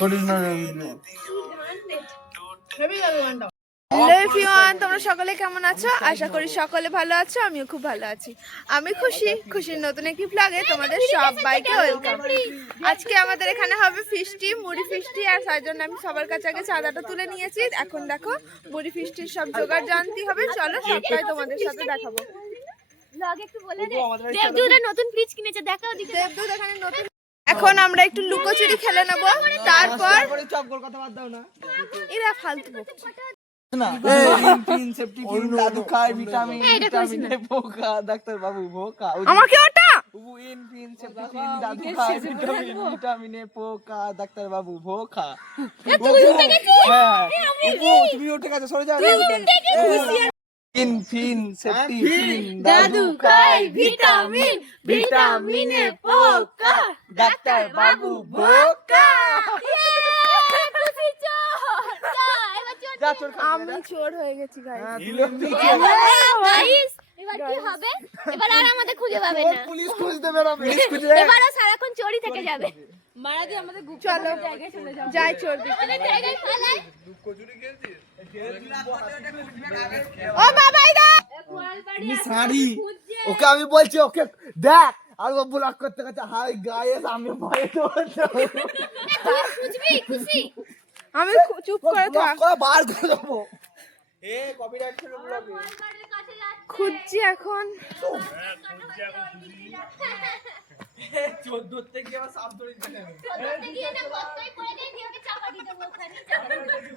করিস না hello everyone, তোমরা সকলে কেমন আছো? আশা করি সকলে ভালো আছো। আমিও খুব ভালো আছি। আমি খুশির নতুন একটি ব্লগে তোমাদের সবাইকে ওয়েলকাম। আজকে আমাদের এখানে হবে ফিস্টি, মুড়ি ফিস্টি, আর তার জন্য আমি সবার কাছে আগে চাঁদাটা তুলে নিয়েছি। এখন দেখো মুড়ি ফিস্টির সব জোগাড় জানতে হবে। চলো সবটাই তোমাদের সাথে দেখাবো। নতুন ফ্রিজ কিনেছে, দেখাও দিকে। দেবদূত এখানে নতুন। এখন আমরা একটু লুকোচুরি খেলে নেব, তারপর এরা ফালতু বকছে না। দাদু খায় ভিটামিন, ভিটামিনে পোকা, ডাক্তার বাবু বোকা। আমাকে ওটা দাদু খায় ভিটামিন, ভিটামিনে পোকা, ডাক্তার বাবু বোকা। তুমি উঠে গেছো, সরে যাও। দাদু খায় ভিটামিন, ভিটামিনে পোকা, ডাক্তার বাবু বোকা। আমি চোর হয়ে গেছি গাইস। এবার কি হবে? এবার আর আমাদের খুঁজে পাবে না। পুলিশ খুঁজতে বেরোবে। এবারও সারাক্ষণ চোরই থেকে যাবে। মারা দিয়ে আমাদের চলো যাই চোর দিকে। জায়গায় পালাই। ও বাবা ইদা শাড়ি ওকে আমি বলছি, ওকে দেখ আর ও ব্লক করতে করতে হাই গাইস আমি ভয় তো খুঁজবি খুশি। আমি চুপ করে থাক, বার করে দেবো। এ কপিরাইট ছিল ব্লগে। খুঁজছি এখন। 14 থেকে আবার সাপ ধরে দিতে হবে। 14 থেকে না কতই পড়ে যায়, দিয়ে ওকে চাপা দিতে হবে ওখানে।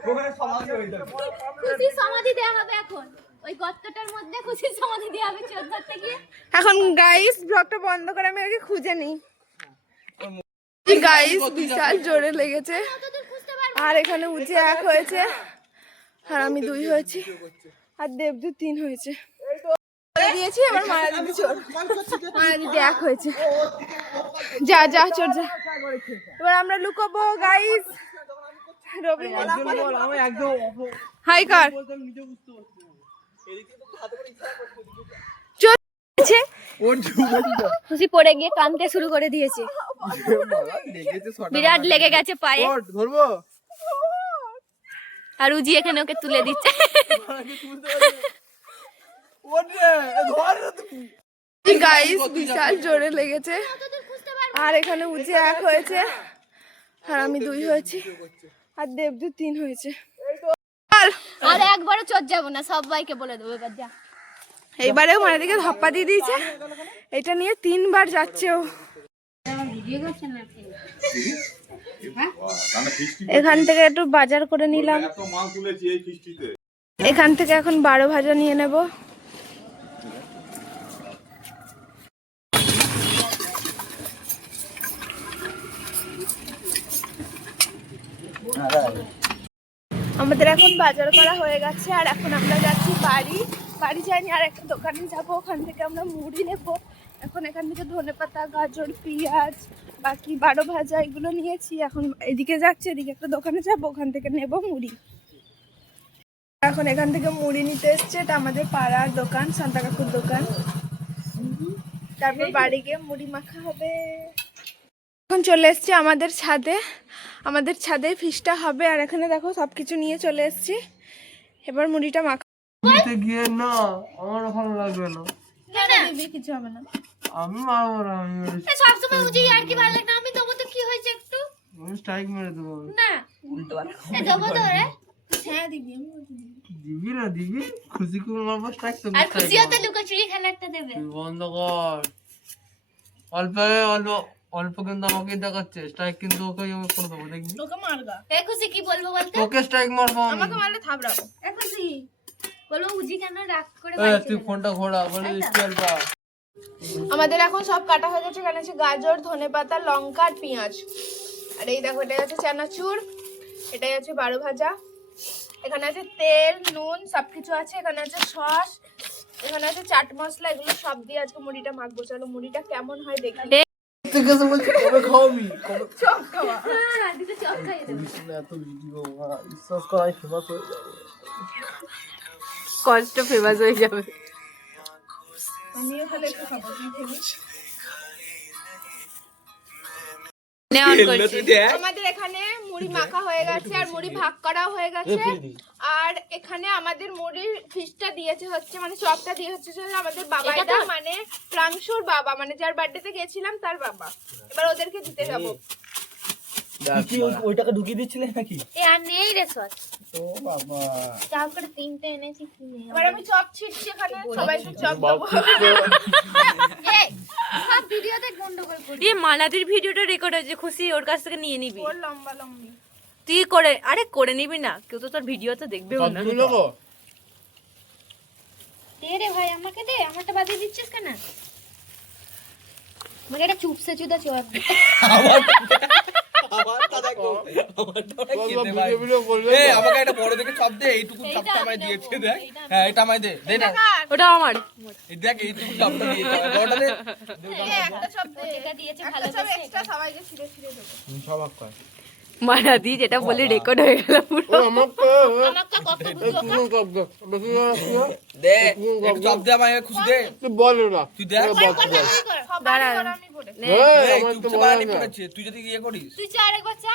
ওখানে সমাধি হয়ে যাবে। খুশি সমাধি দেয়া হবে এখন। ওই গর্তটার মধ্যে খুশি সমাধি দেয়া হবে 14 থেকে। এখন গাইস ব্লগটা বন্ধ করে আমি আগে খুঁজে নিই। গাইস বিশাল জোরে লেগেছে, আর এখানে উঁচে 1 হয়েছে, আর আমি 2 হয়েছি, আর দেবদূত 3 হয়েছে। দিয়েছি এবার মারা দিদি চোর, মারা দিদি 1 হয়েছে। যা যা চোর যা। এবার আমরা লুকোবো গাইস। রবি আমি একদম হাই কর। চোর আছে, খুশি পড়ে গিয়ে কাঁদতে শুরু করে দিয়েছে। বিরাট লেগে গেছে পায়ে। ধরবো আর উজি এখানে ওকে তুলে দিচ্ছে। গাইস বিশাল জোরে লেগেছে, আর এখানে উঁচে 1 হয়েছে, আর আমি 2 হয়েছি, আর দেবদূত 3 হয়েছে। আর একবারও চোর যাবো না, সবাইকে বলে দেবো এবার যা। এইবারেও মারা দিকে ধপ্পা দিয়ে দিয়েছে। এটা নিয়ে 3 বার যাচ্ছে ও। এখান থেকে একটু বাজার করে নিলাম। এখান থেকে এখন 12 ভাজা নিয়ে নেব। আমাদের এখন বাজার করা হয়ে গেছে, আর এখন আমরা যাচ্ছি বাড়ি যাইনি, আর একটা দোকানে যাব, ওখান থেকে আমরা মুড়ি নেব। এখন এখান থেকে ধনেপাতা, গাজর, পেঁয়াজ, বাকি 12 ভাজা এগুলো নিয়েছি। এখন এদিকে যাচ্ছি, এদিকে একটা দোকানে যাব, ওখান থেকে নেব মুড়ি। এখন এখান থেকে মুড়ি নিতে এসছে, এটা আমাদের পাড়ার দোকান, শান্তা কাকুর দোকান। তারপর বাড়ি গিয়ে মুড়ি মাখা হবে। এখন চলে এসছি আমাদের ছাদে ফিশটা হবে, আর এখানে দেখো সবকিছু নিয়ে চলে এসছি। এবার মুড়িটা মাখা গিয়ে না আমার ভালো লাগবে না। কিছু হবে না, আমি মারবো না। সবসময় উজি আর কি ভালো লাগে না, আমি দেবো তো কি হয়েছে একটু আমি স্ট্রাইক মেরে দেবো না দেবো তো রে। হ্যাঁ দিবি দিবি না দিবি, খুশি করে মারবো স্ট্রাইক তো। আর খুশিও তো লুকোচুরি খেলাটা দেবে। বন্ধ কর। অল্প অল্প কিন্তু আমাকে দেখাচ্ছে স্ট্রাইক, কিন্তু ওকে করে দেবো দেখবি। তোকে মারগা। এ খুশি কি বলবো বলতে? ওকে স্ট্রাইক মারবো আমি। আমাকে মারলে থাবড়াবো। এ খুশি বলবো উজি কেন রাগ করে তুই ফোনটা ঘোরা বলে স্টাইল বা। আমাদের এখন সব কাটা হয়ে গেছে। এখানে আছে গাজর, ধনেপাতা, লঙ্কা আর পেঁয়াজ। আর এই দেখো এটাই আছে চানাচুর, এটাই আছে 12 ভাজা, এখানে আছে তেল, নুন সবকিছু আছে, এখানে আছে সস, এখানে আছে চাট মশলা। এগুলো সব দিয়ে আজকে মুড়িটা মাখবো। চলো মুড়িটা কেমন হয় দেখি। তুই কেসে বলছিস কবে খাওয়াবি? কবে চপ খাওয়া? হ্যাঁ দিতে চপ খাইয়ে দেব। এত ভিডিও বিশ্বাস করাই ফেমাস হয়ে যাবে। কষ্ট ফেমাস হয়ে যাবে। আমিও খালি একটু খাবো। আমাদের এখানে এখানে মুড়ি মাখা হয়ে গেছে আর মুড়ি ভাগ করাও হয়ে গেছে। আর এখানে আমাদের মুড়ির ফিশটা দিয়েছে হচ্ছে মানে চপটা দিয়ে হচ্ছে আমাদের বাবাইদা মানে প্রাংশুর বাবা মানে যার বার্থডেতে গেছিলাম তার বাবা। এবার ওদেরকে দিতে যাবো। কি ওই টাকা ঢুকিয়ে দিচ্ছিলে নাকি? এ আর নেই রে সস। ও বাবা, চাপ করে 3টে এনেছি কি নেই। এবার আমি চপ ছিটছি এখানে, সবাইকে চপ দেবো। এই সব ভিডিওতে গন্ডগোল করি। এই মালাদির ভিডিওটা রেকর্ড হয়েছে, খুশি ওর কাছ থেকে নিয়ে নিবি। ওর লম্বা লম্বি তুই করে আরে করে নিবি না, কেউ তো তোর ভিডিও তো দেখবেও না। দে রে ভাই আমাকে দে, আমারটা বাদিয়ে দিচ্ছিস কেন? আমাকে এটা চুপসে চুদা চপ দে। আমারটা দেখো, আমারটা খেতে ভাই। এই আমাকে একটা বড় দেখে চপ দে, এইটুকু চপটা আমায় দিয়েছে দেখ। হ্যাঁ এটা আমায় দে, দে না। ওটা আমার। এই দেখ এইটুকু চপটা দিয়েছে, বড়টা দে। একটা চপ দে, এটা দিয়েছে একটা ভালো চপ করে। এক্সট্রা সবাইকে ছিঁড়ে ছিঁড়ে দেবো। সবাক কয়। মালাদি যেটা বলে রেকর্ড হয়ে গেল পুরো। আমাকে কত বুঝলো দে, একটু চপ দে আমায়, খুশি দে। তুই দেখ। সবারই ওর আমি বলে এই চুপচাপ বানানি পড়েছে, তুই যদি ইয়ে করিস। তুই চা রে গোচা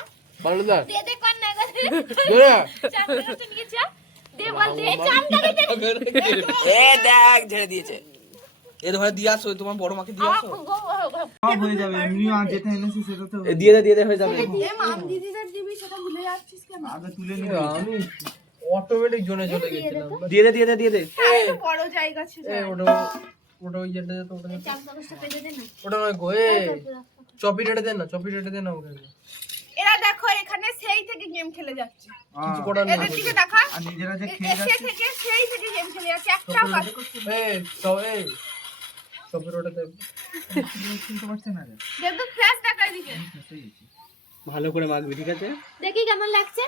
দে দে কোন না গো চা করে নিয়ে চা দে বল দে চামটা দে। এ দেখ ঝেড়ে দিয়েছে। এর ঘরে দিয়ে আসো, তোমার বড় মাকে দিয়ে আসো। হয়ে যাবে এমনিও আর যেটা এনেছি সেটা তো দিয়ে দে হয়ে যাবে। এ মাম দিদিদের দিবি সেটা ভুলে যাচ্ছিস কেন? আগে তুলে নিবি। আমি অটোমেটিক জোনে চলে গেছিলাম। দিয়ে দে। একটু বড় জায়গা ছিল। ওটা ওই যেটা তো ওটা চাম চামচটা পেতে দে না। ওটা নয় গো এ চপি রেটে দেন না ওকে এরা দেখো এখানে সেই থেকে গেম খেলে যাচ্ছে। কিছু করার নেই এদের দিকে দেখা, আর নিজেরা যে খেয়ে এসে থেকে সেই থেকে গেম খেলে যাচ্ছে, একটাও কাজ করছে না। চপি রেটে দেন চিনতে পারছে না রে। দেখো ফ্ল্যাশ দেখা এদিকে। ভালো করে মাখবি, ঠিক আছে? দেখি কেমন লাগছে।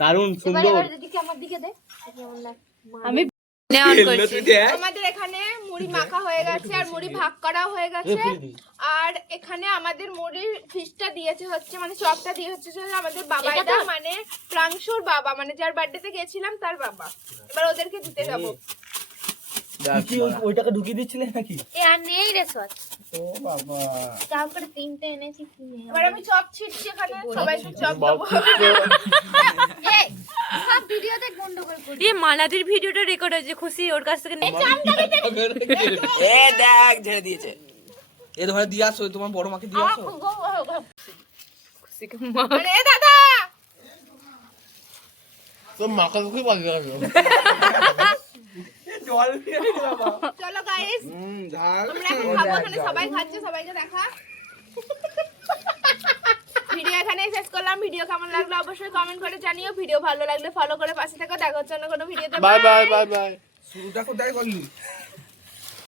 দারুণ এবার এবার দেখি আমার দিকে দে কেমন লাগছে। আমি অন করছি। আমাদের এখানে মুড়ি মাখা হয়ে গেছে আর মুড়ি ভাগ করাও হয়ে গেছে। আর এখানে আমাদের মুড়ির ফিশটা দিয়েছে হচ্ছে মানে চপটা দিয়ে হচ্ছে আমাদের বাবাইদা মানে প্রাংশুর বাবা মানে যার বার্থডেতে গেছিলাম তার বাবা। এবার ওদেরকে দিতে যাবো। কি ওই টাকা ঢুকিয়ে দিচ্ছিলে নাকি? এ আর নেই রে সস। ও বাবা, চাপ করে 3টে এনেছি কি নেই। এবার আমি চপ ছিটছি এখানে, সবাইকে চপ দেবো। এই সব ভিডিওতে গন্ডগোল করি। এই মালাদির ভিডিওটা রেকর্ড হয়েছে, খুশি ওর কাছ থেকে নিয়ে এ দেখ ঝেড়ে দিয়েছে। এর ঘরে দিয়ে আসো, তোমার বড় মাকে দিয়ে আসো। খুশিকে মা মানে এ দাদা তো মাকা মুখে বাজে গেল জল দিয়ে বাবা। চলো গাইস, ঝাল। আমরা এখন খাবো, এখানে সবাই খাচ্ছে, সবাইকে দেখা। ভিডিও এখানে শেষ করলাম। ভিডিও কেমন লাগলো অবশ্যই কমেন্ট করে জানিও। ভিডিও ভালো লাগলে ফলো করে পাশে থাকো। দেখা হচ্ছে অন্য কোনো ভিডিওতে। বাই শুরুটা কোথায় করলি?